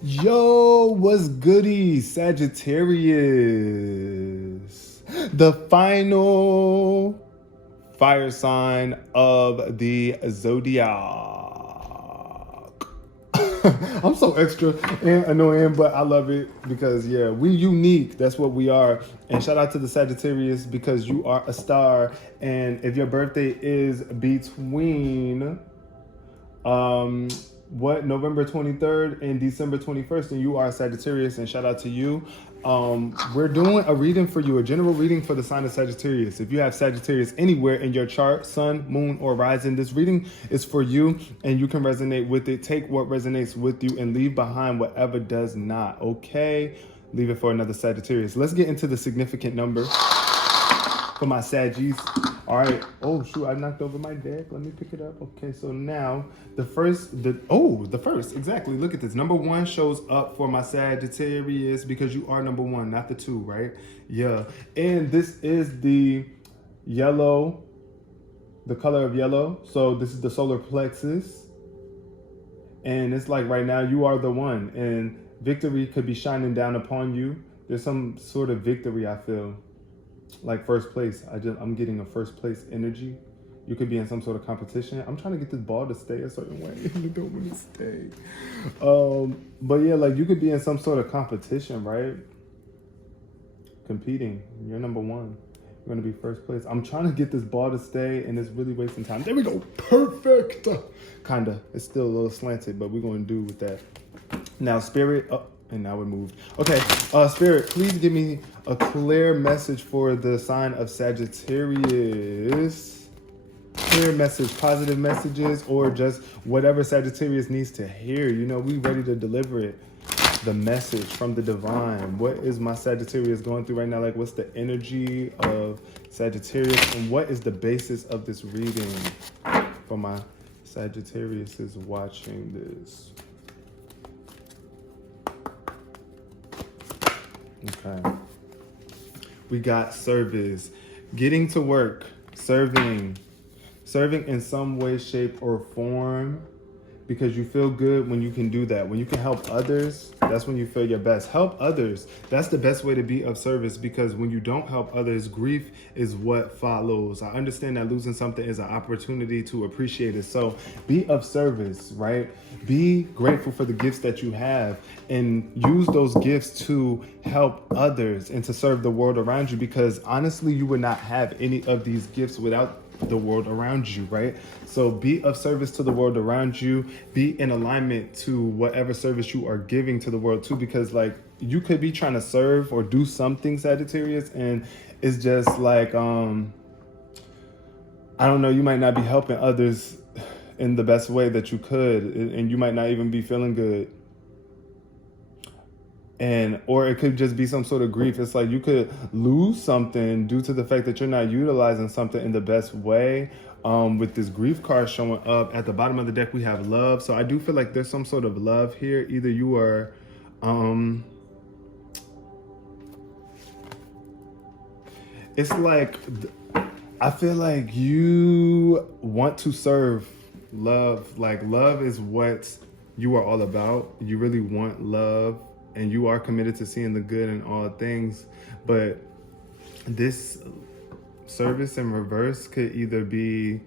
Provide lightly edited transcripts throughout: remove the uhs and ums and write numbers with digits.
Yo, what's goody, Sagittarius? The final fire sign of the zodiac. I'm so extra and annoying, but I love it because, yeah, we unique. That's what we are. And shout out to the Sagittarius because you are a star. And if your birthday is between um November 23rd and December 21st, and you are Sagittarius, and shout out to you. We're doing a reading for you, a general reading for the sign of Sagittarius. If you have Sagittarius anywhere in your chart, sun, moon, or rising, this reading is for you, and you can resonate with it. Take what resonates with you and leave behind whatever does not. Okay, leave it for another Sagittarius. Let's get into the significant number for my Saggies. All right. Oh shoot! I knocked over my deck. Let me pick it up. Okay. So now the first exactly. Look at this. Number one shows up for my Sagittarius because you are number one, not the two, right? Yeah. And this is the yellow, the color of yellow. So this is the solar plexus, and it's like right now you are the one, and victory could be shining down upon you. There's some sort of victory I feel. Like first place. I'm getting a first place energy. You could be in some sort of competition. I'm trying to get this ball to stay a certain way. You don't want to stay. But yeah, like you could be in some sort of competition, right? Competing. You're number one. You're gonna be first place. I'm trying to get this ball to stay, and it's really wasting time. There we go. Perfect. Kinda. It's still a little slanted, but we're gonna do with that. Now, spirit. And now it moved. Okay, Spirit, please give me a clear message for the sign of Sagittarius. Clear message, positive messages, or just whatever Sagittarius needs to hear. You know, we ready to deliver it. The message from the divine. What is my Sagittarius going through right now? Like, what's the energy of Sagittarius? And what is the basis of this reading for my Sagittarius is watching this? Okay. We got service, getting to work, serving in some way, shape, or form, because you feel good when you can do that. When you can help others, that's when you feel your best. Help others. That's the best way to be of service, because when you don't help others, grief is what follows. I understand that losing something is an opportunity to appreciate it. So be of service, right? Be grateful for the gifts that you have and use those gifts to help others and to serve the world around you, because honestly, you would not have any of these gifts without the world around you, right? So be of service to the world around you. Be in alignment to whatever service you are giving to the world too, because like you could be trying to serve or do something, Sagittarius, and it's just like I don't know, you might not be helping others in the best way that you could, and you might not even be feeling good. And or it could just be some sort of grief. It's like you could lose something due to the fact that you're not utilizing something in the best way. With this grief card showing up at the bottom of the deck, we have love. So I do feel like there's some sort of love here. Either you are it's like I feel like you want to serve. Love, like love is what you are all about. You really want love, and you are committed to seeing the good in all things. But this service in reverse could either be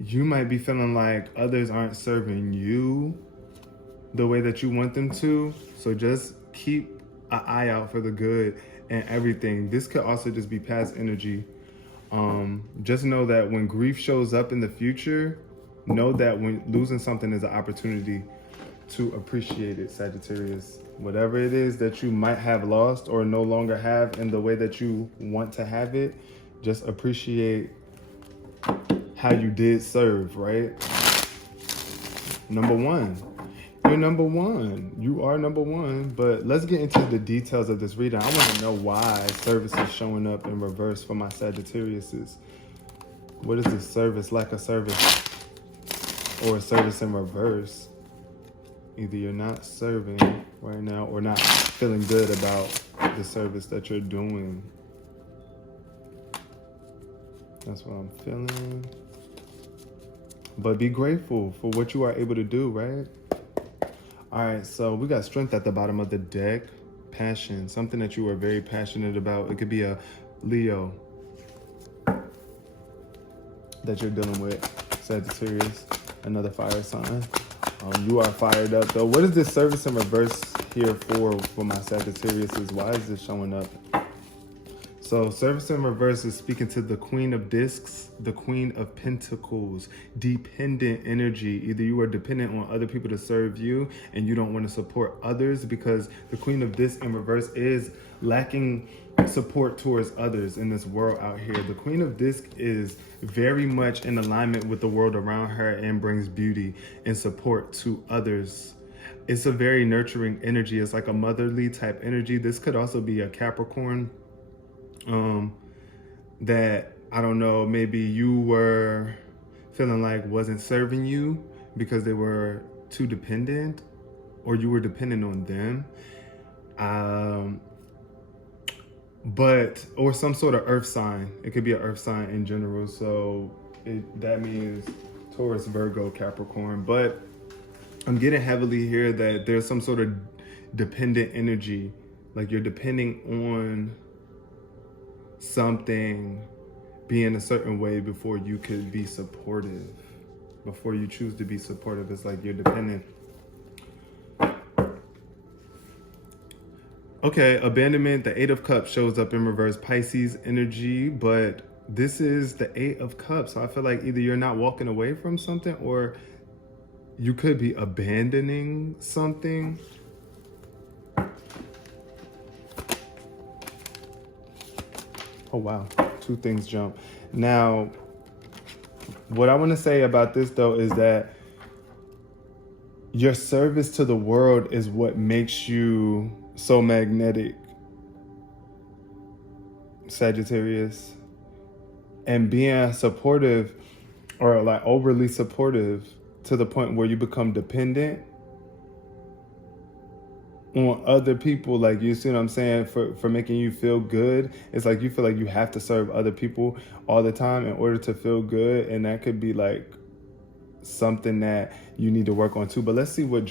you might be feeling like others aren't serving you the way that you want them to. So just keep an eye out for the good and everything. This could also just be past energy. Just know that when grief shows up in the future, know that when losing something is an opportunity to appreciate it, Sagittarius. Whatever it is that you might have lost or no longer have in the way that you want to have it, just appreciate how you did serve, right? Number one. You're number one. You are number one. But let's get into the details of this reading. I want to know why service is showing up in reverse for my Sagittariuses. What is this service? Lack of service or service in reverse? Either you're not serving right now or not feeling good about the service that you're doing. That's what I'm feeling. But be grateful for what you are able to do, right? All right, so we got strength at the bottom of the deck. Passion, something that you are very passionate about. It could be a Leo that you're dealing with. Sagittarius, another fire sign. You are fired up though. What is this service in reverse here for my Sagittarius? Why is this showing up? So service in reverse is speaking to the Queen of Discs, the Queen of Pentacles, dependent energy. Either you are dependent on other people to serve you and you don't want to support others, because the Queen of Discs in reverse is lacking support towards others in this world out here. The Queen of Discs is very much in alignment with the world around her and brings beauty and support to others. It's a very nurturing energy. It's like a motherly type energy. This could also be a Capricorn. That, I don't know, maybe you were feeling like wasn't serving you because they were too dependent, or you were dependent on them. Or some sort of earth sign. It could be an earth sign in general. So that means Taurus, Virgo, Capricorn. But I'm getting heavily here that there's some sort of dependent energy. Like you're depending on something being a certain way before you could be supportive. Before you choose to be supportive, it's like you're dependent. Okay, abandonment, the Eight of Cups shows up in reverse, Pisces energy, but this is the Eight of Cups. So I feel like either you're not walking away from something, or you could be abandoning something. Oh, wow. Two things jump. Now, what I want to say about this, though, is that your service to the world is what makes you so magnetic, Sagittarius. And being supportive, or like overly supportive to the point where you become dependent on other people, like, you see what I'm saying, for making you feel good. It's like you feel like you have to serve other people all the time in order to feel good, and that could be like something that you need to work on too. But let's see what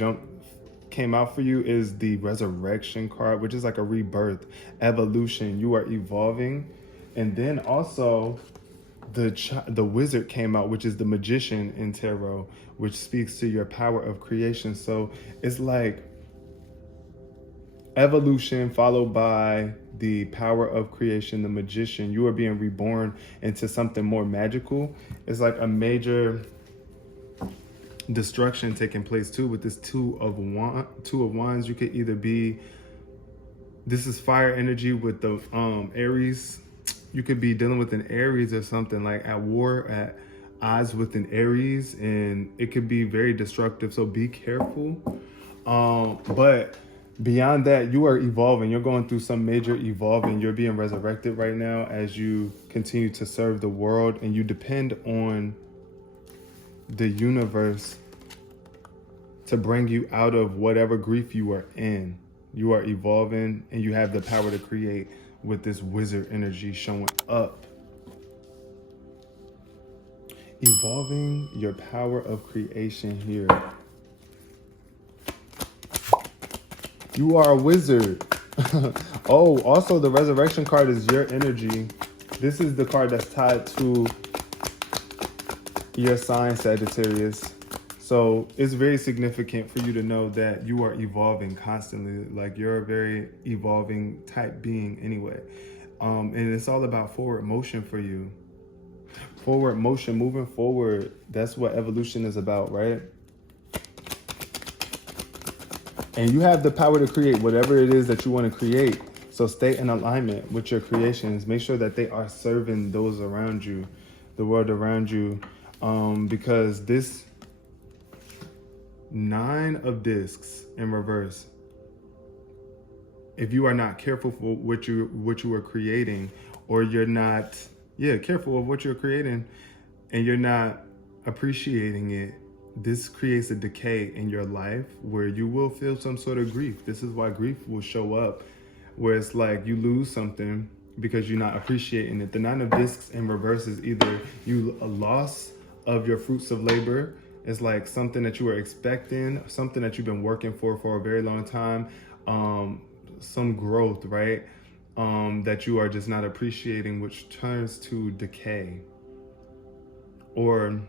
came out for you. Is the Resurrection card, which is like a rebirth, evolution. You are evolving. And then also the Wizard came out, which is the Magician in tarot, which speaks to your power of creation. So it's like evolution followed by the power of creation, the Magician. You are being reborn into something more magical. It's like a major destruction taking place too with this Two of Wands. You could either be, this is fire energy with the Aries. You could be dealing with an Aries or something, like at war, at odds with an Aries, and it could be very destructive. So be careful. But beyond that, you are evolving. You're going through some major evolving. You're being resurrected right now as you continue to serve the world, and you depend on the universe to bring you out of whatever grief you are in. You are evolving, and you have the power to create with this Wizard energy showing up. Evolving your power of creation here. You are a wizard. Oh, also the Resurrection card is your energy. This is the card that's tied to your sign, Sagittarius. So it's very significant for you to know that you are evolving constantly. Like, you're a very evolving type being anyway. And it's all about forward motion for you. Forward motion, moving forward. That's what evolution is about, right? And you have the power to create whatever it is that you want to create. So stay in alignment with your creations. Make sure that they are serving those around you, the world around you. Because this Nine of Discs in reverse, if you are not careful for what you are creating, or you're not, careful of what you're creating, and you're not appreciating it, this creates a decay in your life where you will feel some sort of grief. This is why grief will show up, where it's like you lose something because you're not appreciating it. The Nine of Discs in reverse is either a loss of your fruits of labor, It's like something that you were expecting, something that you've been working for a very long time, some growth, right? That you are just not appreciating, which turns to decay. Or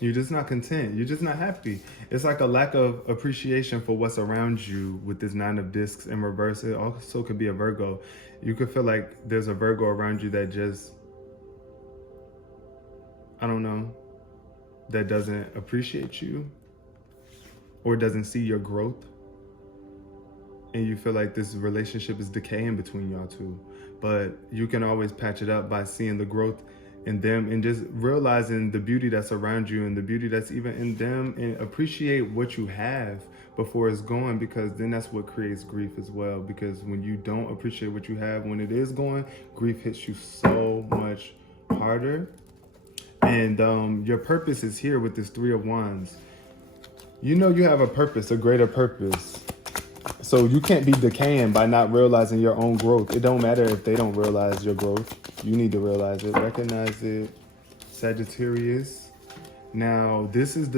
you're just not content. You're just not happy. It's like a lack of appreciation for what's around you with this nine of discs in reverse. It also could be a Virgo. You could feel like there's a Virgo around you that just, I don't know, that doesn't appreciate you or doesn't see your growth. And you feel like this relationship is decaying between y'all two. But you can always patch it up by seeing the growth in them and just realizing the beauty that's around you and the beauty that's even in them, and appreciate what you have before it's gone, because then that's what creates grief as well. Because when you don't appreciate what you have when it is gone, grief hits you so much harder. And your purpose is here with this Three of Wands. You know you have a purpose, a greater purpose. So you can't be decaying by not realizing your own growth. It don't matter if they don't realize your growth. You need to realize it, recognize it. Sagittarius. Now, this is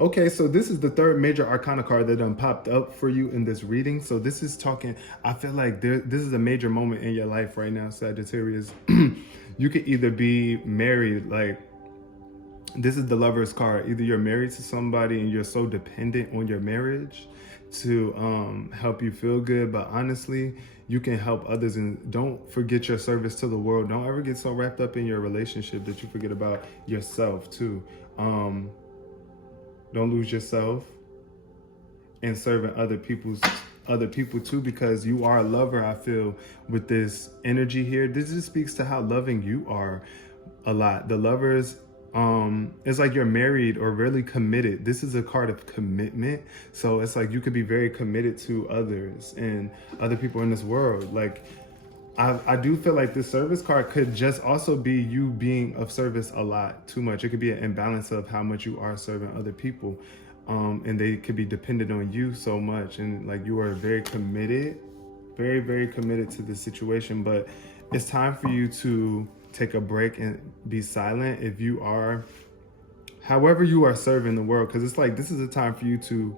okay, so this is the third major arcana card that popped up for you in this reading. So this is talking, I feel like this is a major moment in your life right now, Sagittarius. You could either be married, like, this is the Lover's card. Either you're married to somebody and you're so dependent on your marriage to help you feel good, but honestly, you can help others, and don't forget your service to the world. Don't ever get so wrapped up in your relationship that you forget about yourself too. Don't lose yourself in serving other people too, because you are a lover. I feel with this energy here, this just speaks to how loving you are a lot. The Lovers, it's like you're married or really committed. This is a card of commitment. So it's like you could be very committed to others and other people in this world. Like, I do feel like this service card could just also be you being of service a lot too much. It could be an imbalance of how much you are serving other people. And they could be dependent on you so much. And like, you are very committed, very, very committed to this situation. But it's time for you to take a break and be silent if you are, however you are serving the world, because it's like this is a time for you to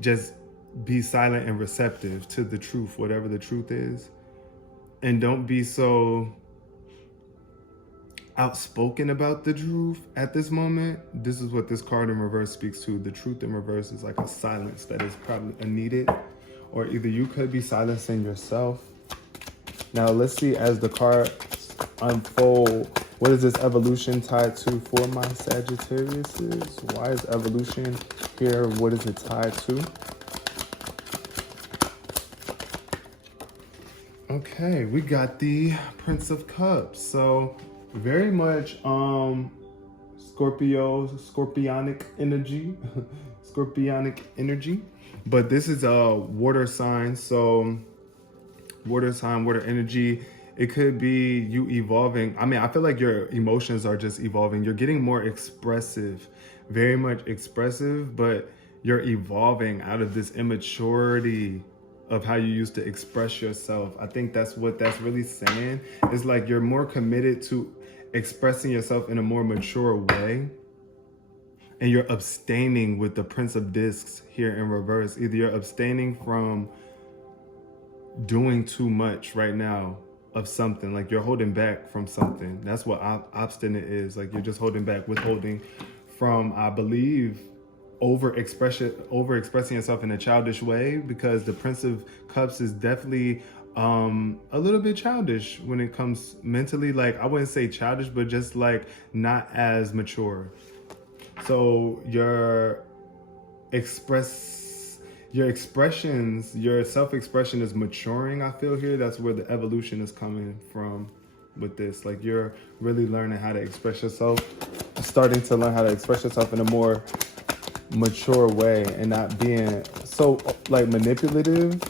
just be silent and receptive to the truth, whatever the truth is, and don't be so outspoken about the truth at this moment. This is what this card in reverse speaks to. The truth in reverse is like a silence that is probably needed, or either you could be silencing yourself. Now let's see, as the card unfold, what is this evolution tied to for my Sagittariuses? Why is evolution here? What is it tied to? Okay, we got the Prince of Cups. So very much scorpionic energy. Scorpionic energy. But this is a water sign, so water sign, water energy. It could be you evolving. I mean, I feel like your emotions are just evolving. You're getting more expressive, very much expressive, but you're evolving out of this immaturity of how you used to express yourself. I think that's what that's really saying. It's like you're more committed to expressing yourself in a more mature way. And you're abstaining with the Prince of Discs here in reverse. Either you're abstaining from doing too much right now of something, like you're holding back from something. That's what obstinate is. Like, you're just holding back, withholding from, I believe, overexpressing yourself in a childish way, because the Prince of Cups is definitely a little bit childish when it comes mentally. Like, I wouldn't say childish, but just like not as mature. So your expressions, your self-expression is maturing, I feel here. That's where the evolution is coming from with this. Like, you're really learning how to express yourself, starting to learn how to express yourself in a more mature way and not being so like manipulative.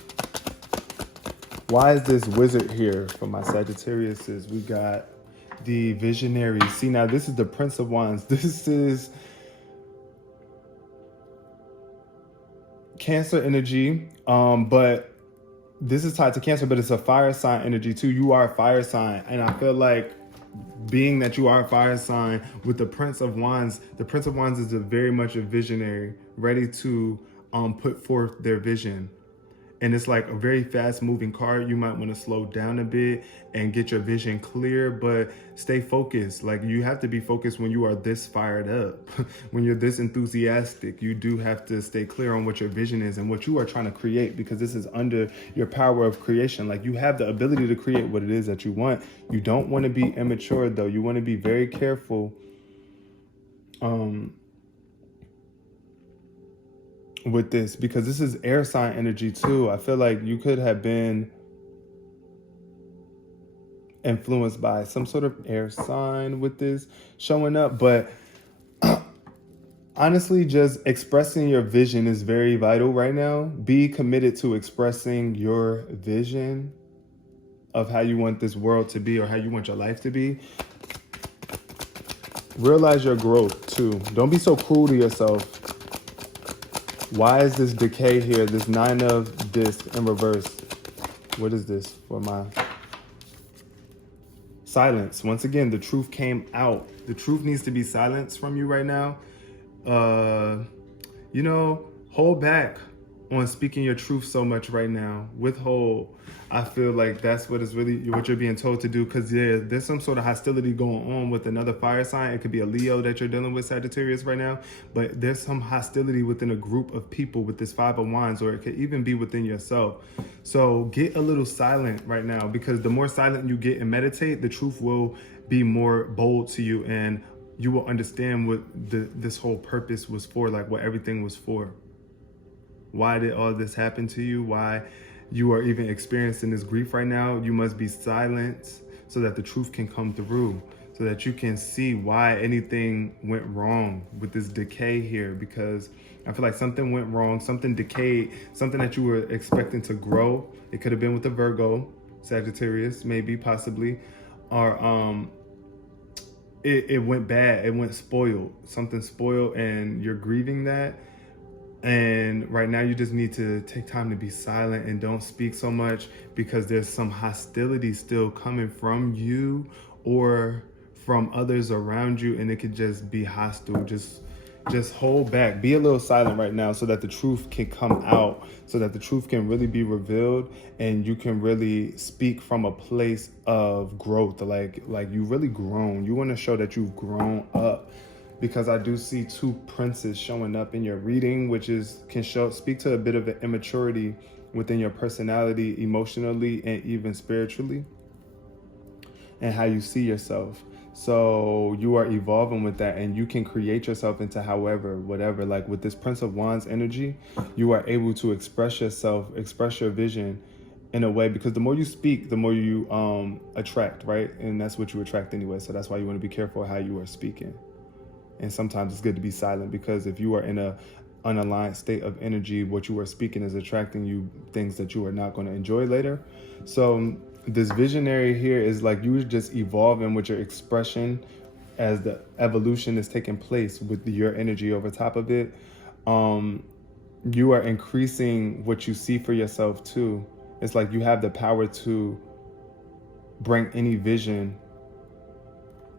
Why is this Wizard here for my Sagittariuses? We got the Visionary. See, now this is the Prince of Wands. This is Cancer energy, but this is tied to Cancer, but it's a fire sign energy too. You are a fire sign, and I feel like being that you are a fire sign with the Prince of Wands, the Prince of Wands is very much a visionary, ready to put forth their vision. And it's like a very fast moving card. You might want to slow down a bit and get your vision clear, but stay focused. Like, you have to be focused when you are this fired up, when you're this enthusiastic. You do have to stay clear on what your vision is and what you are trying to create, because this is under your power of creation. Like, you have the ability to create what it is that you want. You don't want to be immature, though. You want to be very careful with this, because this is air sign energy too. I feel like you could have been influenced by some sort of air sign with this showing up, but honestly, just expressing your vision is very vital right now. Be committed to expressing your vision of how you want this world to be or how you want your life to be. Realize your growth too. Don't be so cruel to yourself. Why is this decay here? This 9 of disc in reverse. What is this for my silence? Once again, the truth came out. The truth needs to be silenced from you right now. Hold back on speaking your truth so much right now. Withhold. I feel like that's what is really what you're being told to do, because there's some sort of hostility going on with another fire sign. It could be a Leo that you're dealing with, Sagittarius, right now, but there's some hostility within a group of people with this 5 of Wands, or it could even be within yourself. So get a little silent right now, because the more silent you get and meditate, the truth will be more bold to you, and you will understand what this whole purpose was for, like what everything was for. Why did all this happen to you? Why you are even experiencing this grief right now? You must be silent so that the truth can come through, so that you can see why anything went wrong with this decay here, because I feel like something went wrong, something decayed, something that you were expecting to grow. It could have been with a Virgo, Sagittarius, maybe, possibly, or it went bad, it went spoiled, something spoiled, and you're grieving that. And right now you just need to take time to be silent and don't speak so much, because there's some hostility still coming from you or from others around you, and it could just be hostile. Just hold back. Be a little silent right now so that the truth can come out, so that the truth can really be revealed and you can really speak from a place of growth. Like you really grown. You want to show that you've grown up, because I do see 2 princes showing up in your reading, which can speak to a bit of an immaturity within your personality, emotionally and even spiritually, and how you see yourself. So you are evolving with that, and you can create yourself into whatever. Like with this Prince of Wands energy, you are able to express yourself, express your vision in a way, because the more you speak, the more you attract, right? And that's what you attract anyway. So that's why you want to be careful how you are speaking. And sometimes it's good to be silent, because if you are in a unaligned state of energy, what you are speaking is attracting you things that you are not going to enjoy later. So this visionary here is like you just evolving with your expression as the evolution is taking place with your energy over top of it. You are increasing what you see for yourself too. It's like you have the power to bring any vision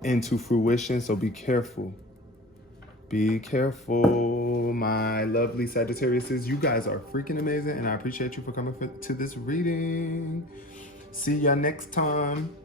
into fruition. So be careful. Be careful, my lovely Sagittariuses. You guys are freaking amazing, and I appreciate you for coming to this reading. See ya next time.